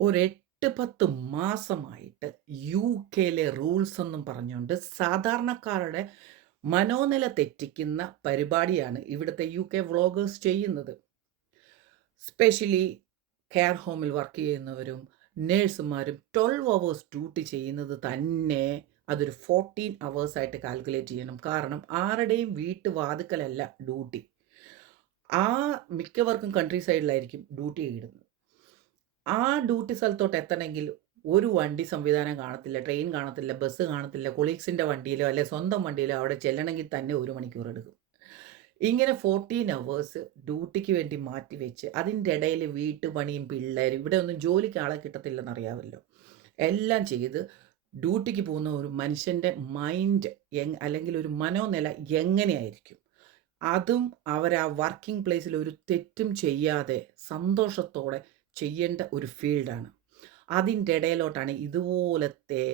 ഒരു 8, 10 മാസമായിട്ട് യുകെയിലെ റൂൾസ് എന്നും പറഞ്ഞുകൊണ്ട് സാധാരണക്കാരുടെ മനോനില തെറ്റിക്കുന്ന പരിപാടിയാണ് ഇവിടുത്തെ യുകെ വ്ളോഗേഴ്സ് ചെയ്യുന്നത്. സ്പെഷ്യലി കെയർ ഹോമിൽ വർക്ക് ചെയ്യുന്നവരും നേഴ്സുമാരും 12 അവേഴ്സ് ഡ്യൂട്ടി ചെയ്യുന്നത് തന്നെ അതൊരു 14 അവേഴ്സ് ആയിട്ട് കാൽക്കുലേറ്റ് ചെയ്യണം. കാരണം ആരുടെയും വീട്ടുവാതിക്കലല്ല ഡ്യൂട്ടി. ആ മിക്കവർക്കും കൺട്രി സൈഡിലായിരിക്കും ഡ്യൂട്ടി ഇടുന്നത്. ആ ഡ്യൂട്ടി സ്ഥലത്തോട്ട് എത്തണമെങ്കിൽ ഒരു വണ്ടി സംവിധാനം കാണത്തില്ല, ട്രെയിൻ കാണത്തില്ല, ബസ് കാണത്തില്ല, കൊളീഗ്സിൻ്റെ വണ്ടിയിലോ അല്ലെ സ്വന്തം വണ്ടിയിലോ അവിടെ ചെല്ലണമെങ്കിൽ തന്നെ 1 മണിക്കൂർ എടുക്കും. ഇങ്ങനെ 14 അവേഴ്സ് ഡ്യൂട്ടിക്ക് വേണ്ടി മാറ്റിവെച്ച് അതിൻ്റെ ഇടയിൽ വീട്ടുപണിയും പിള്ളേരും ഇവിടെ ഒന്നും ജോലിക്ക് ആളെ കിട്ടത്തില്ലെന്നറിയാമല്ലോ. എല്ലാം ചെയ്ത് ഡ്യൂട്ടിക്ക് പോകുന്ന ഒരു മനുഷ്യൻ്റെ മൈൻഡ് അല്ലെങ്കിൽ ഒരു മനോനില എങ്ങനെയായിരിക്കും? അതും അവരാ വർക്കിംഗ് പ്ലേസിൽ ഒരു തെറ്റും ചെയ്യാതെ സന്തോഷത്തോടെ ചെയ്യേണ്ട ഒരു ഫീൽഡാണ്. അതിൻ്റെ ഇടയിലോട്ടാണ് ഇതുപോലത്തെ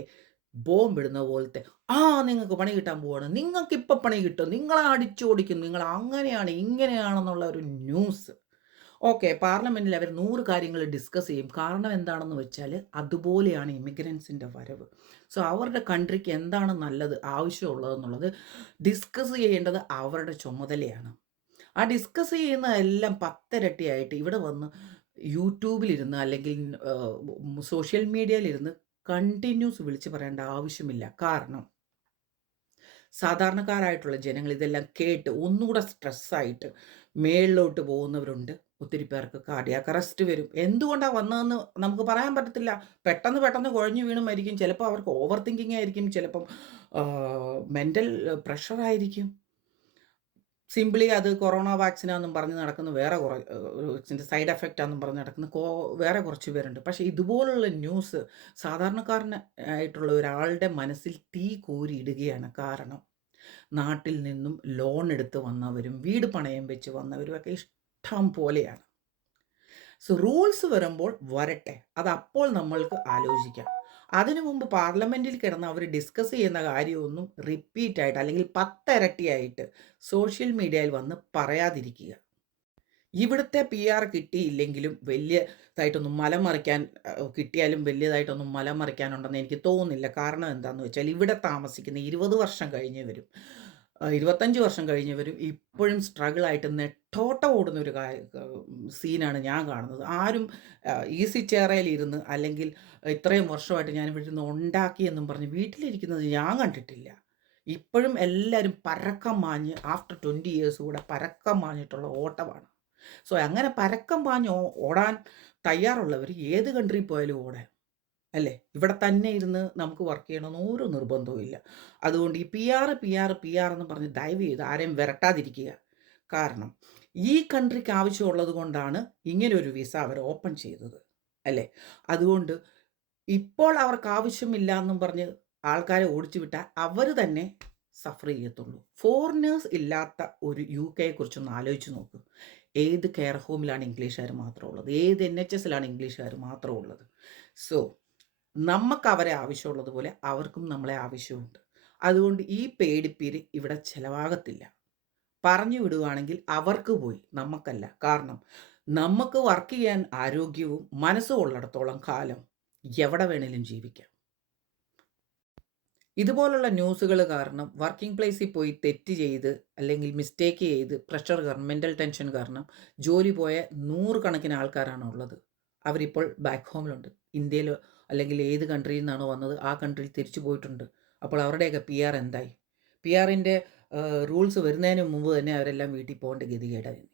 ബോംബിടുന്ന പോലത്തെ, "ആ നിങ്ങൾക്ക് പണി കിട്ടാൻ പോവാണ്. നിങ്ങൾക്കിപ്പം പണി കിട്ടും. നിങ്ങളെ അടിച്ചോടിക്കും. നിങ്ങൾ അങ്ങനെയാണ് ഇങ്ങനെയാണെന്നുള്ള" ഒരു ന്യൂസ്. ഓക്കെ, പാർലമെന്റിൽ അവർ 100 കാര്യങ്ങൾ ഡിസ്കസ് ചെയ്യും. കാരണം എന്താണെന്ന് വെച്ചാൽ അതുപോലെയാണ് ഇമിഗ്രൻസിൻ്റെ വരവ്. സോ അവരുടെ കൺട്രിക്ക് എന്താണ് നല്ലത്, ആവശ്യമുള്ളതെന്നുള്ളത് ഡിസ്കസ് ചെയ്യേണ്ടത് അവരുടെ ചുമതലയാണ്. ആ ഡിസ്കസ് ചെയ്യുന്നതെല്ലാം 10 ഇരട്ടിയായിട്ട് ഇവിടെ വന്ന് യൂട്യൂബിലിരുന്ന് അല്ലെങ്കിൽ സോഷ്യൽ മീഡിയയിലിരുന്ന് കണ്ടിന്യൂസ് വിളിച്ച് പറയേണ്ട ആവശ്യമില്ല. കാരണം സാധാരണക്കാരായിട്ടുള്ള ജനങ്ങൾ ഇതെല്ലാം കേട്ട് ഒന്നുകൂടെ സ്ട്രെസ്സായിട്ട് മേളിലോട്ട് പോകുന്നവരുണ്ട്. ഒത്തിരി പേർക്ക് കാർഡിയാക് അറസ്റ്റ് വരും. എന്തുകൊണ്ടാ വന്നതെന്ന് നമുക്ക് പറയാൻ പറ്റത്തില്ല. പെട്ടെന്ന് പെട്ടെന്ന് കുഴഞ്ഞു വീണ് മരിക്കും. ചിലപ്പോൾ അവർക്ക് ഓവർ തിങ്കിങ് ആയിരിക്കും. ചിലപ്പം മെന്റൽ പ്രഷറായിരിക്കും. സിംപ്ലി അത് കൊറോണ വാക്സിനാന്നും പറഞ്ഞ് നടക്കുന്ന വേറെ കുറെ ഇതിൻ്റെ സൈഡ് എഫക്റ്റാന്നും പറഞ്ഞ് നടക്കുന്ന വേറെ കുറച്ച് പേരുണ്ട്. പക്ഷേ ഇതുപോലുള്ള ന്യൂസ് സാധാരണക്കാരനായിട്ടുള്ള ഒരാളുടെ മനസ്സിൽ തീ കോരിയിടുകയാണ്. കാരണം നാട്ടിൽ നിന്നും ലോൺ എടുത്ത് വന്നവരും വീട് പണയം വെച്ച് വന്നവരും ഒക്കെ ഇഷ്ടം പോലെയാണ്. സോ റൂൾസ് വരുമ്പോൾ വരട്ടെ. അതപ്പോൾ നമ്മൾക്ക് ആലോചിക്കാം. അതിനു മുമ്പ് പാർലമെന്റിൽ കിടന്ന് അവർ ഡിസ്കസ് ചെയ്യുന്ന കാര്യമൊന്നും റിപ്പീറ്റ് ആയിട്ട് അല്ലെങ്കിൽ 10 ഇരട്ടിയായിട്ട് സോഷ്യൽ മീഡിയയിൽ വന്ന് പറയാതിരിക്കുക. ഇവിടുത്തെ പിആർ കിട്ടിയില്ലെങ്കിലും വലിയതായിട്ടൊന്നും മലമറിക്കാൻ കിട്ടിയാലും വലിയതായിട്ടൊന്നും മലമറിക്കാനുണ്ടെന്ന് എനിക്ക് തോന്നുന്നില്ല. കാരണം എന്താണെന്ന് വെച്ചാൽ ഇവിടെ താമസിക്കുന്ന 20 വർഷം കഴിഞ്ഞവരും 25 വർഷം കഴിഞ്ഞവരും ഇപ്പോഴും സ്ട്രഗിളായിട്ട് നെട്ടോട്ടം ഓടുന്ന ഒരു സീനാണ് ഞാൻ കാണുന്നത്. ആരും ഈസി ചെയറിലിരുന്ന് അല്ലെങ്കിൽ ഇത്രയും വർഷമായിട്ട് ഞാൻ ഇവിടെ ഇരുന്ന് ഉണ്ടാക്കിയെന്നും പറഞ്ഞ് വീട്ടിലിരിക്കുന്നത് ഞാൻ കണ്ടിട്ടില്ല. ഇപ്പോഴും എല്ലാവരും പരക്കം മാഞ്ഞ് ആഫ്റ്റർ 20 ഇയേഴ്സ് കൂടെ പരക്കം മാഞ്ഞിട്ടുള്ള ഓട്ടമാണ്. സോ അങ്ങനെ പരക്കം പാഞ്ഞ് ഓടാൻ തയ്യാറുള്ളവർ ഏത് കൺട്രിയിൽ പോയാലും ഓടാം. അല്ലേ? ഇവിടെ തന്നെ ഇരുന്ന് നമുക്ക് വർക്ക് ചെയ്യണമെന്ന് ഒരു നിർബന്ധവും ഇല്ല. അതുകൊണ്ട് ഈ പിആർ എന്ന് പറഞ്ഞ് ദയവ് ചെയ്ത് ആരെയും വിരട്ടാതിരിക്കുക. കാരണം ഈ കൺട്രിക്ക് ആവശ്യമുള്ളത് കൊണ്ടാണ് ഇങ്ങനൊരു വിസ അവർ ഓപ്പൺ ചെയ്തത്. അല്ലേ? അതുകൊണ്ട് ഇപ്പോൾ അവർക്ക് ആവശ്യമില്ല എന്നും പറഞ്ഞ് ആൾക്കാരെ ഓടിച്ചു വിട്ടാൽ അവർ തന്നെ സഫർ ചെയ്യത്തുള്ളൂ. ഫോറിനേഴ്സ് ഇല്ലാത്ത ഒരു യുകെയെക്കുറിച്ചൊന്ന് ആലോചിച്ച് നോക്ക്. ഏത് കെയർ ഹോമിലാണ് ഇംഗ്ലീഷുകാർ മാത്രം ഉള്ളത്? ഏത് എൻഎച്ച്എസിലാണ് ഇംഗ്ലീഷുകാർ മാത്രം ഉള്ളത്? സോ നമുക്ക് അവരെ ആവശ്യമുള്ളതുപോലെ അവർക്കും നമ്മളെ ആവശ്യമുണ്ട്. അതുകൊണ്ട് ഈ പേടിപ്പീര് ഇവിടെ ചിലവാകത്തില്ല. പറഞ്ഞു വിടുവാണെങ്കിൽ അവർക്ക് പോയി, നമുക്കല്ല. കാരണം നമുക്ക് വർക്ക് ചെയ്യാൻ ആരോഗ്യവും മനസ്സും ഉള്ളിടത്തോളം കാലം എവിടെ വേണേലും ജീവിക്കാം. ഇതുപോലുള്ള ന്യൂസുകൾ കാരണം വർക്കിംഗ് പ്ലേസിൽ പോയി തെറ്റ് ചെയ്ത് അല്ലെങ്കിൽ മിസ്റ്റേക്ക് ചെയ്ത് പ്രഷർ കാരണം മെൻ്റൽ ടെൻഷൻ കാരണം ജോലി പോയ 100 കണക്കിന് ആൾക്കാരാണ് ഉള്ളത്. അവരിപ്പോൾ ബാക്ക് ഹോമിലുണ്ട്. ഇന്ത്യയിലോ അല്ലെങ്കിൽ ഏത് കൺട്രിയിൽ നിന്നാണോ വന്നത് ആ കൺട്രിയിൽ തിരിച്ചു പോയിട്ടുണ്ട്. അപ്പോൾ അവരുടെയൊക്കെ പിആർ എന്തായി? പിആറിൻ്റെ റൂൾസ് വരുന്നതിന് മുമ്പ് തന്നെ അവരെല്ലാം വീട്ടിൽ പോകേണ്ട ഗതികേടായി.